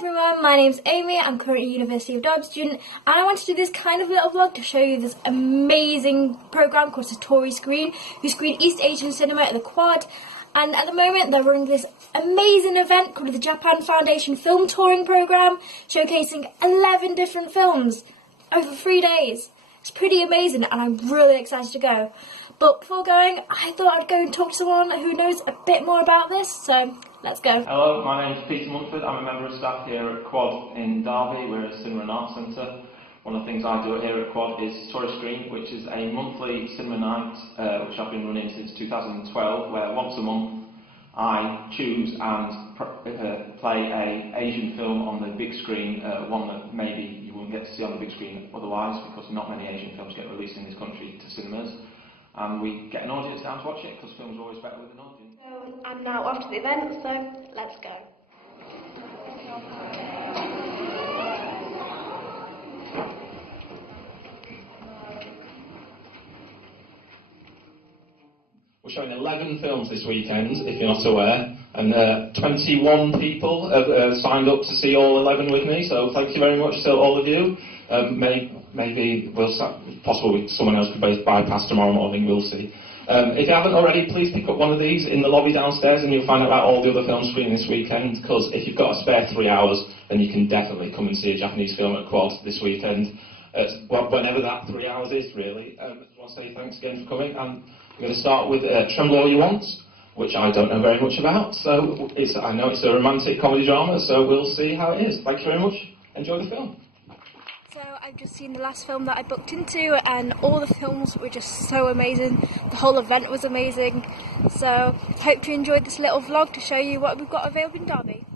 everyone, my name's Amy, I'm currently a University of Derby student, and I wanted to do this kind of little vlog to show you this amazing programme called Satori Screen, who screen East Asian cinema at the Quad, and at the moment they're running this amazing event called the Japan Foundation Film Touring Programme, showcasing 11 different films over 3 days. It's pretty amazing and I'm really excited to go. But before going, I thought I'd go and talk to someone who knows a bit more about this, so let's go. Hello, my name's Peter Munford. I'm a member of staff here at Quad in Derby. We're a cinema and arts centre. One of the things I do here at Quad is Satori Screen, which is a monthly cinema night which I've been running since 2012, where once a month I choose and play an Asian film on the big screen, one that maybe you wouldn't get to see on the big screen otherwise, because not many Asian films get released in this country to cinemas. And we get an audience down to watch it, because films are always better with an audience. So I'm now off to the event, so let's go. We're showing 11 films this weekend, if you're not aware, and 21 people have signed up to see all 11 with me, so thank you very much to all of you. Maybe possibly someone else could bypass tomorrow morning, we'll see. If you haven't already, please pick up one of these in the lobby downstairs and you'll find out about all the other films screening this weekend, because if you've got a spare 3 hours, then you can definitely come and see a Japanese film at Quad this weekend, whenever that 3 hours is, really. I just want to say thanks again for coming, and I'm going to start with Tremble All You Want, which I don't know very much about, so I know it's a romantic comedy drama, so we'll see how it is. Thank you very much. Enjoy the film. So I've just seen the last film that I booked into, and all the films were just so amazing. The whole event was amazing. So hope you enjoyed this little vlog to show you what we've got available in Derby.